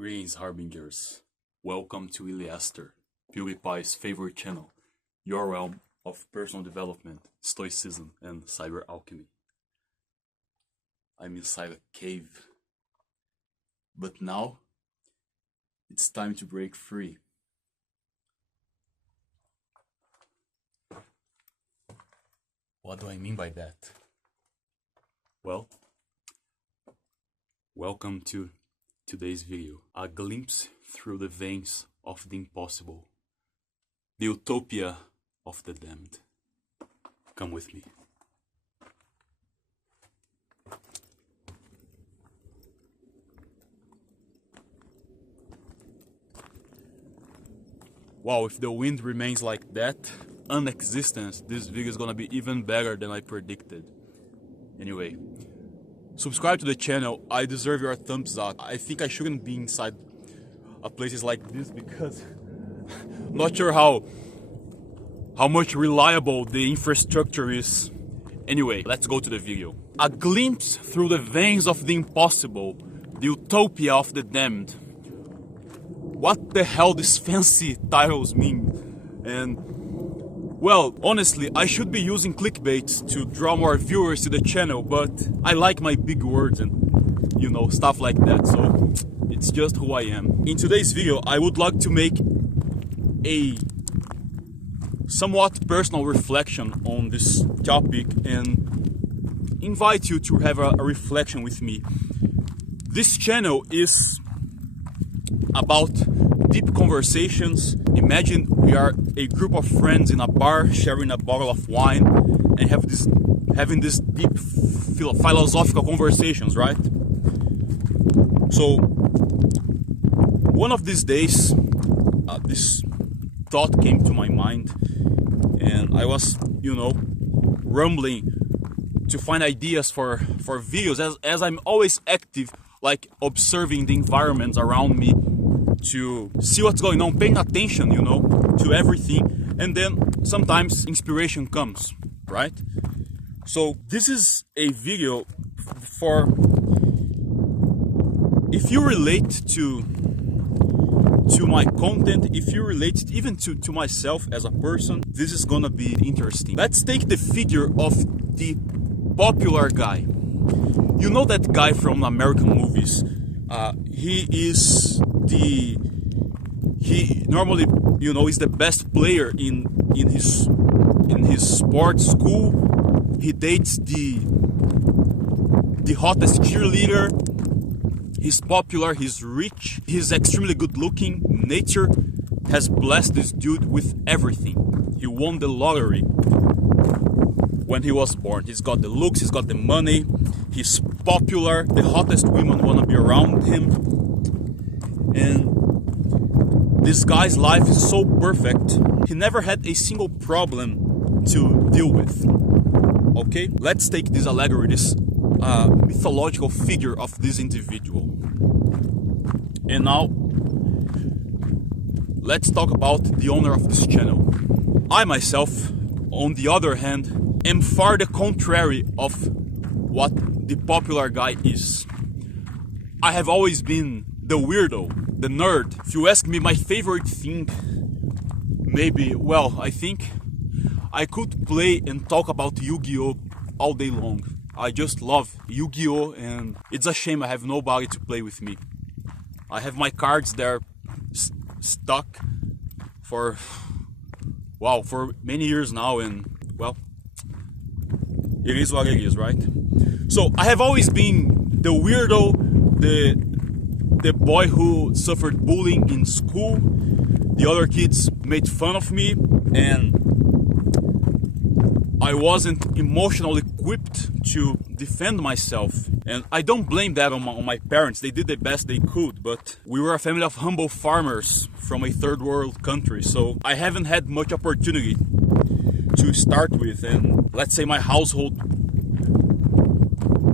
Greetings, Harbingers. Welcome to Iliaster, PewDiePie's favorite channel, your realm of personal development, stoicism, and cyber alchemy. I'm inside a cave, but now it's time to break free. What do I mean by that? Well, welcome to today's video, a glimpse through the veins of the impossible, the utopia of the damned. Come with me. Wow, if the wind remains like that, unexistent, this video is gonna be even better than I predicted. Anyway, subscribe to the channel. I deserve your thumbs up. I think I shouldn't be inside places like this because I'm not sure how much reliable the infrastructure is. Anyway, let's go to the video. A glimpse through the veins of the impossible, the utopia of the damned. What the hell these fancy titles mean? And well, honestly, I should be using clickbait to draw more viewers to the channel, but I like my big words and, you know, stuff like that, so it's just who I am. In today's video, I would like to make a somewhat personal reflection on this topic and invite you to have a reflection with me. This channel is about deep conversations. Imagine we are a group of friends in a bar sharing a bottle of wine and having this deep philosophical conversations, right? So one of these days this thought came to my mind and I was, you know, rumbling to find ideas for videos as I'm always active, like observing the environments around me to see what's going on, paying attention, you know, to everything, and then sometimes inspiration comes, right? So this is a video for if you relate to my content, if you relate even to myself as a person, this is gonna be interesting. Let's take the figure of the popular guy. You know that guy from American movies? He normally, you know, is the best player in his sports school. He dates the hottest cheerleader. He's popular, he's rich, he's extremely good looking. Nature has blessed this dude with everything. He won the lottery when he was born. He's got the looks, he's got the money, he's popular, the hottest women wanna be around him. And this guy's life is so perfect, he never had a single problem to deal with. Okay, let's take this allegory, this mythological figure of this individual. And now, let's talk about the owner of this channel. I myself, on the other hand, am far the contrary of what the popular guy is. I have always been the weirdo, the nerd. If you ask me my favorite thing, maybe, well, I think I could play and talk about Yu-Gi-Oh! All day long. I just love Yu-Gi-Oh! And it's a shame I have nobody to play with me. I have my cards there stuck for, wow, for many years now, and well, it is what it is, right? So I have always been the weirdo, the boy who suffered bullying in school. The other kids made fun of me and I wasn't emotionally equipped to defend myself. And I don't blame that on my parents. They did the best they could, but we were a family of humble farmers from a third world country, so I haven't had much opportunity to start with, and let's say my household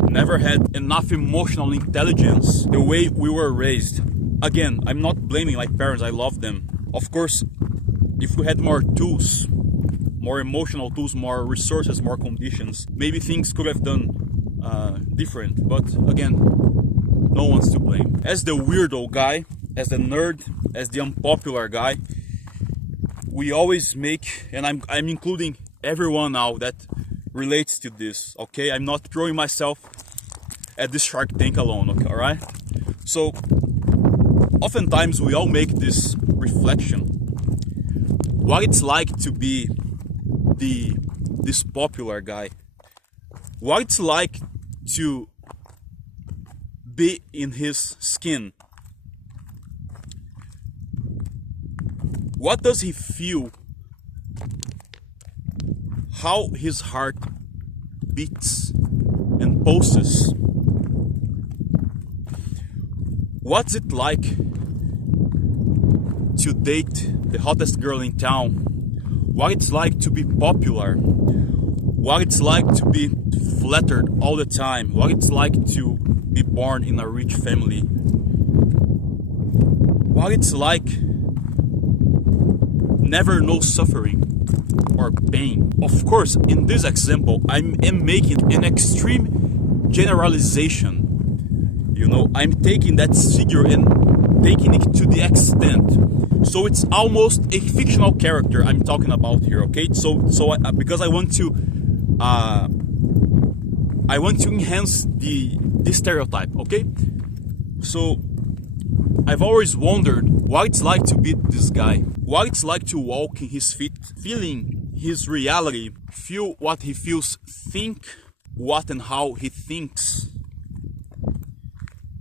never had enough emotional intelligence the way we were raised. Again, I'm not blaming my parents, I love them. Of course, if we had more tools, more emotional tools, more resources, more conditions, maybe things could have done different, but again, no one's to blame. As the weirdo guy, as the nerd, as the unpopular guy, we always make, and I'm including everyone now that relates to this, okay? I'm not throwing myself at this Shark Tank alone, okay, alright? So, oftentimes we all make this reflection. What it's like to be this popular guy. What it's like to be in his skin. What does he feel? How his heart beats and pulses. What's it like to date the hottest girl in town? What it's like to be popular? What it's like to be flattered all the time? What it's like to be born in a rich family? What it's like never know suffering or pain. Of course, in this example, I am making an extreme generalization. You know, I'm taking that figure and taking it to the extent. So it's almost a fictional character I'm talking about here, okay? Because I want to enhance the stereotype, okay? So I've always wondered what it's like to be this guy. What it's like to walk in his feet, feeling his reality, feel what he feels, think what and how he thinks.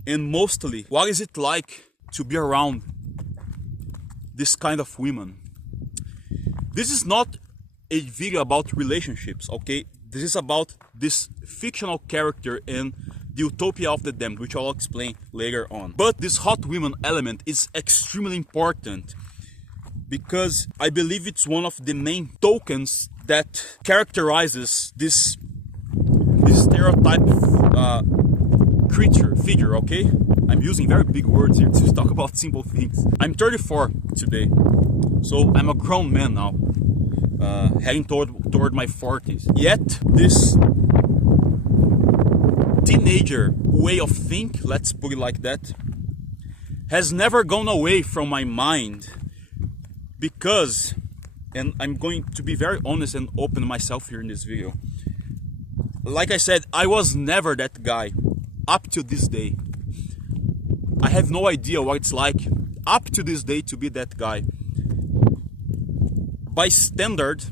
And mostly, what is it like to be around this kind of women? This is not a video about relationships, okay? This is about this fictional character in the Utopia of the Damned, which I'll explain later on. But this hot women element is extremely important because I believe it's one of the main tokens that characterizes this stereotype figure, okay? I'm using very big words here to talk about simple things. I'm 34 today, so I'm a grown man now, heading toward my 40s. Yet, this teenager way of think, let's put it like that, has never gone away from my mind because, and I'm going to be very honest and open myself here in this video, like I said, I was never that guy up to this day. I have no idea what it's like up to this day to be that guy. By standard,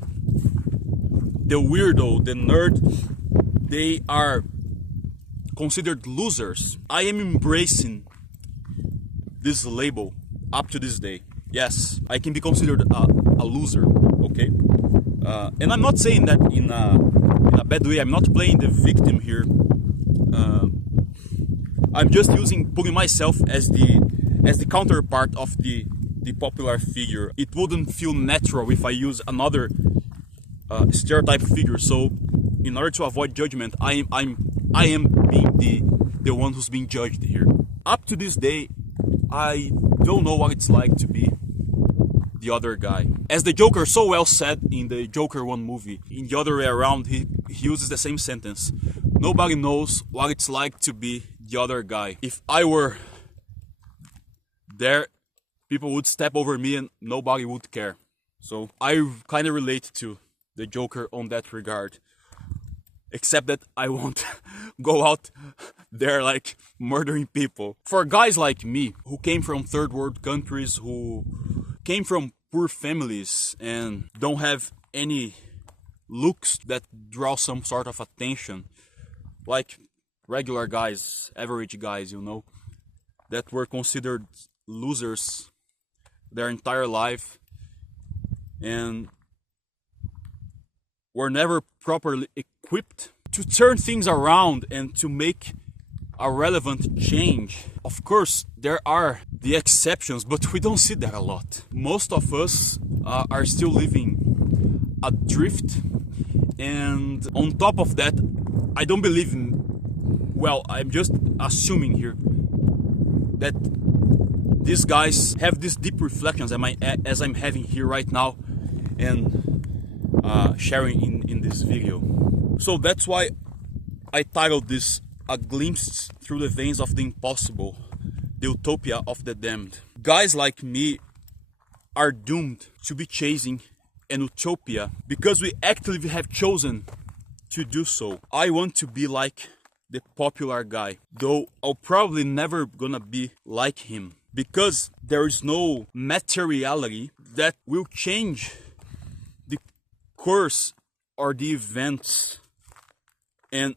the weirdo, the nerd, they are considered losers. I am embracing this label up to this day. Yes, I can be considered a loser, okay? And I'm not saying that in a bad way. I'm not playing the victim here. I'm just putting myself as the counterpart of the popular figure. It wouldn't feel natural if I use another stereotype figure. So, in order to avoid judgment, I am being the one who's being judged here. Up to this day, I don't know what it's like to be the other guy. As the Joker so well said in the Joker 1 movie, in the other way around, he uses the same sentence. Nobody knows what it's like to be the other guy. If I were there, people would step over me and nobody would care. So I kind of relate to the Joker on that regard. Except that I won't go out there like murdering people. For guys like me, who came from third world countries, who came from poor families and don't have any looks that draw some sort of attention, like regular guys, average guys, you know, that were considered losers their entire life and were never properly equipped to turn things around and to make a relevant change. Of course, there are the exceptions, but we don't see that a lot. Most of us are still living adrift, and on top of that, I don't believe in, well, I'm just assuming here that these guys have these deep reflections as I'm having here right now and sharing in this video. So that's why I titled this A Glimpse Through the Veins of the Impossible. the utopia of the damned. Guys like me are doomed to be chasing an utopia because we actively have chosen to do so. I want to be like the popular guy, though I'll probably never gonna be like him, because there is no materiality that will change the course or the events and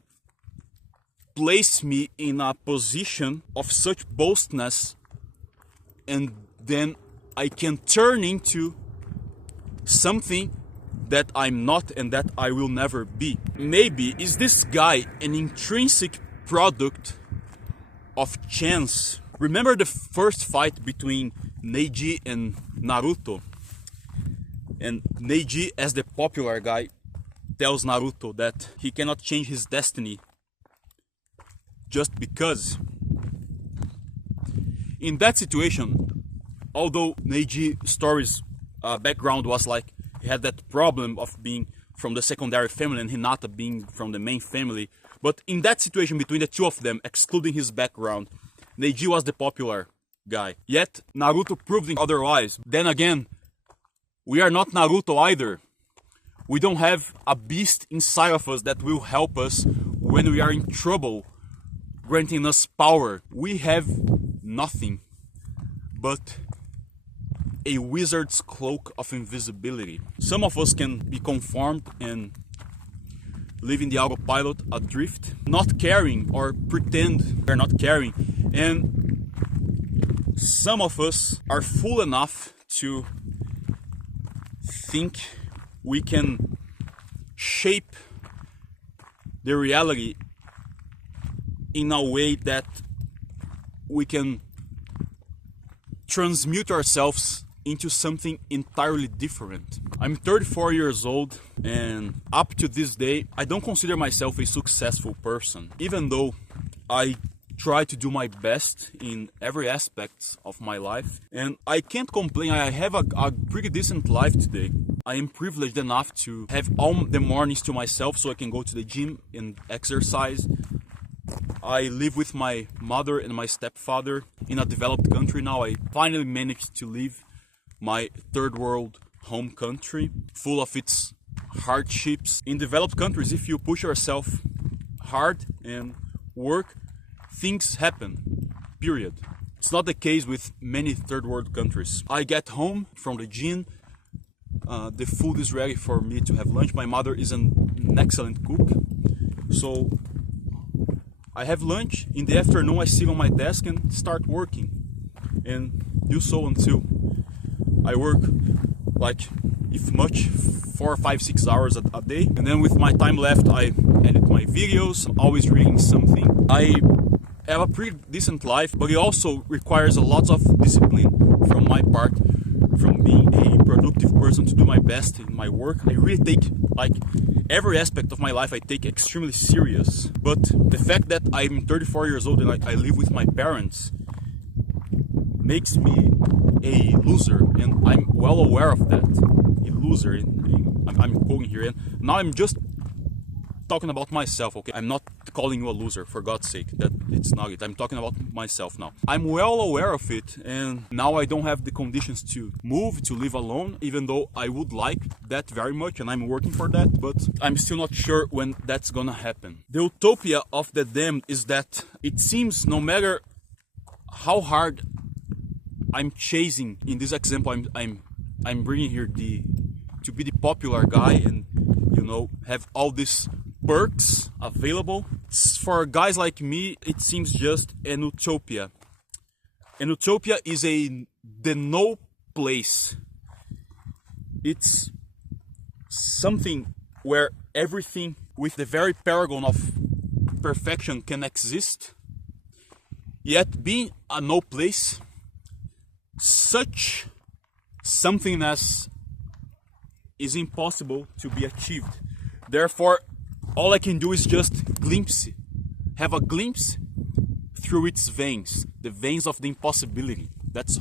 place me in a position of such boastness, and then I can turn into something that I'm not and that I will never be. Maybe is this guy an intrinsic product of chance? Remember the first fight between Neji and Naruto? And Neji, as the popular guy, tells Naruto that he cannot change his destiny just because. In that situation, although Neji's story's background was like he had that problem of being from the secondary family and Hinata being from the main family, but in that situation between the two of them, excluding his background, Neji was the popular guy. Yet Naruto proved otherwise. Then again, we are not Naruto either. We don't have a beast inside of us that will help us when we are in trouble, granting us power. We have nothing but a wizard's cloak of invisibility. Some of us can be conformed and live in the autopilot adrift, not caring or pretend we're not caring. And some of us are fool enough to think we can shape the reality in a way that we can transmute ourselves into something entirely different. I'm 34 years old, and up to this day, I don't consider myself a successful person, even though I try to do my best in every aspect of my life, and I can't complain. I have a pretty decent life today. I am privileged enough to have all the mornings to myself so I can go to the gym and exercise. I live with my mother and my stepfather in a developed country now. I finally managed to leave my third world home country, full of its hardships. In developed countries, if you push yourself hard and work, things happen, period. It's not the case with many third world countries. I get home from the gym, the food is ready for me to have lunch. My mother is an excellent cook, so I have lunch. In the afternoon I sit on my desk and start working, and do so until I work, like, if much, 4, 5, 6 hours a day. And then with my time left, I edit my videos. I'm always reading something. I have a pretty decent life, but it also requires a lot of discipline from my part, from being a productive person to do my best in my work. I really take, like, every aspect of my life I take extremely serious. But the fact that I'm 34 years old and I live with my parents makes me a loser, and I'm well aware of that. A loser, I'm going here, and now I'm just talking about myself, okay? I'm not calling you a loser, for God's sake. That it's not it. I'm talking about myself now. I'm well aware of it, and now I don't have the conditions to move, to live alone, even though I would like that very much, and I'm working for that, but I'm still not sure when that's gonna happen. The utopia of the damned is that it seems no matter how hard I'm chasing, in this example, I'm bringing here to be the popular guy and, you know, have all these perks available. For guys like me, it seems just an utopia. An utopia is the no place. It's something where everything with the very paragon of perfection can exist, yet being a no place, such something as is impossible to be achieved. Therefore, all I can do is just have a glimpse through its veins, the veins of the impossibility. That's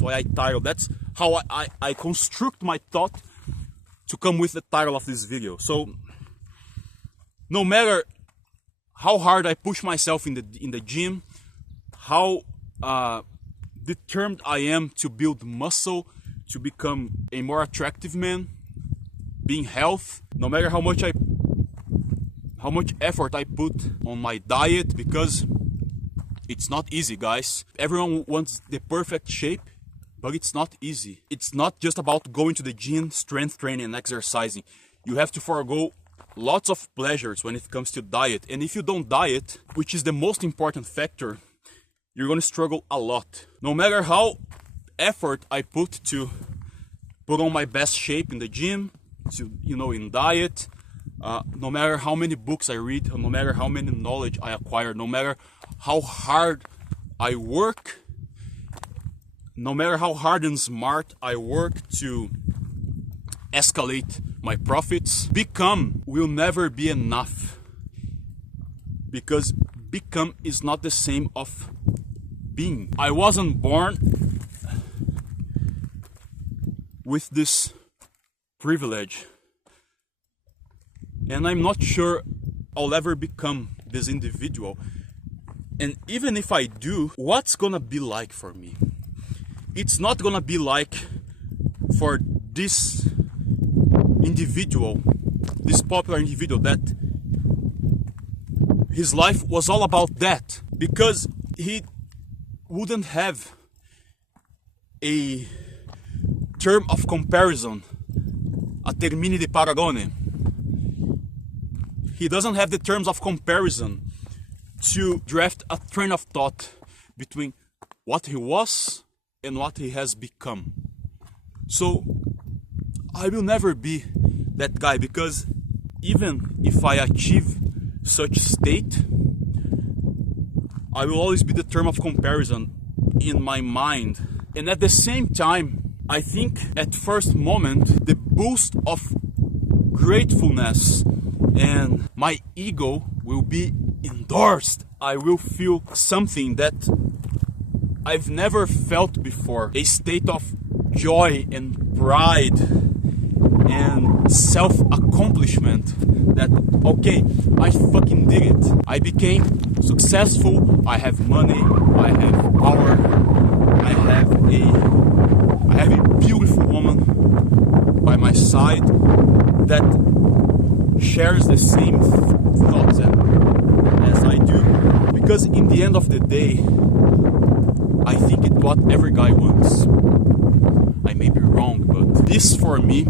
why I title, that's how I construct my thought to come with the title of this video. So, no matter how hard I push myself in the gym, how determined I am to build muscle, to become a more attractive man, being healthy, no matter how much effort I put on my diet, because it's not easy, guys. Everyone wants the perfect shape, but it's not easy. It's not just about going to the gym, strength training and exercising. You have to forego lots of pleasures when it comes to diet. And if you don't diet, which is the most important factor, you're gonna struggle a lot. No matter how effort I put to put on my best shape in the gym, to, in diet, no matter how many books I read, no matter how many knowledge I acquire, no matter how hard I work, no matter how hard and smart I work to escalate my profits, become will never be enough, because become is not the same of being. I wasn't born with this privilege, and I'm not sure I'll ever become this individual. And even if I do, what's gonna be like for me? It's not gonna be like for this individual, this popular individual, that his life was all about that, because he wouldn't have a term of comparison, a termine di paragone. He doesn't have the terms of comparison to draft a train of thought between what he was and what he has become. So I will never be that guy, because even if I achieve such state, I will always be the term of comparison in my mind. And at the same time, I think at first moment, the boost of gratefulness and my ego will be endorsed. I will feel something that I've never felt before, a state of joy and pride and self-accomplishment, that okay, I fucking did it. I became successful, I have money, I have power, I have a beautiful woman by my side that shares the same thoughts as I do. Because in the end of the day, I think it's what every guy wants. I may be wrong, but this for me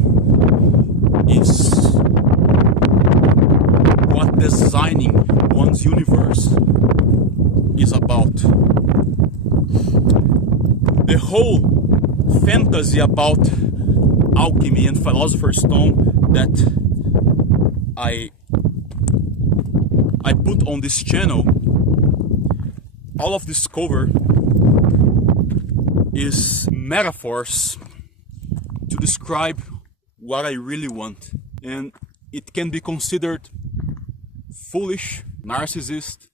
is what designing one's universe is about. The whole fantasy about alchemy and philosopher's stone that I put on this channel, all of this cover is metaphors to describe what I really want, and it can be considered foolish, narcissist,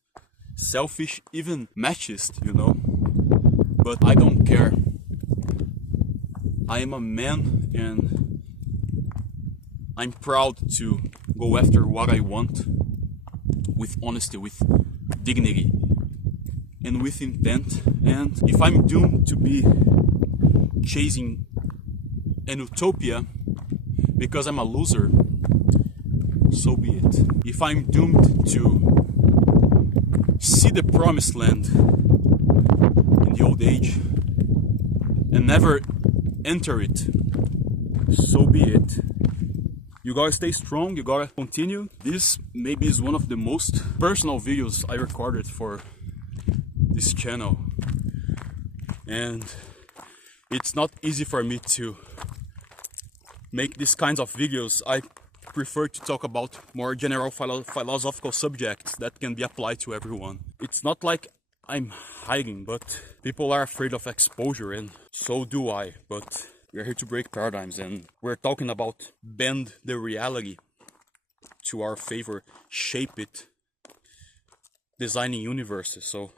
selfish, even machist, but I don't care. I am a man, and I'm proud to go after what I want with honesty, with dignity, and with intent. And if I'm doomed to be chasing an utopia because I'm a loser, so be it. If I'm doomed to see the promised land in the old age and never enter it, so be it. You gotta stay strong, you gotta continue. This maybe is one of the most personal videos I recorded for this channel, and it's not easy for me to make these kinds of videos. I prefer to talk about more general philosophical subjects that can be applied to everyone. It's not like I'm hiding, but people are afraid of exposure, and so do I. But we're here to break paradigms, and we're talking about bend the reality to our favor, shape it, designing universes. So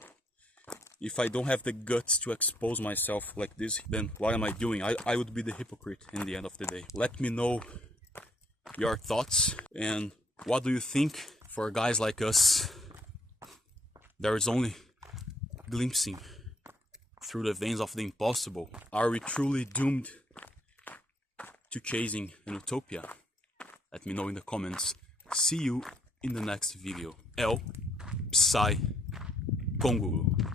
if I don't have the guts to expose myself like this, then what am I doing? I would be the hypocrite in the end of the day. Let me know your thoughts, and what do you think? For guys like us, there is only glimpsing through the veins of the impossible? Are we truly doomed to chasing an utopia? Let me know in the comments. See you in the next video. El Psy Conguru.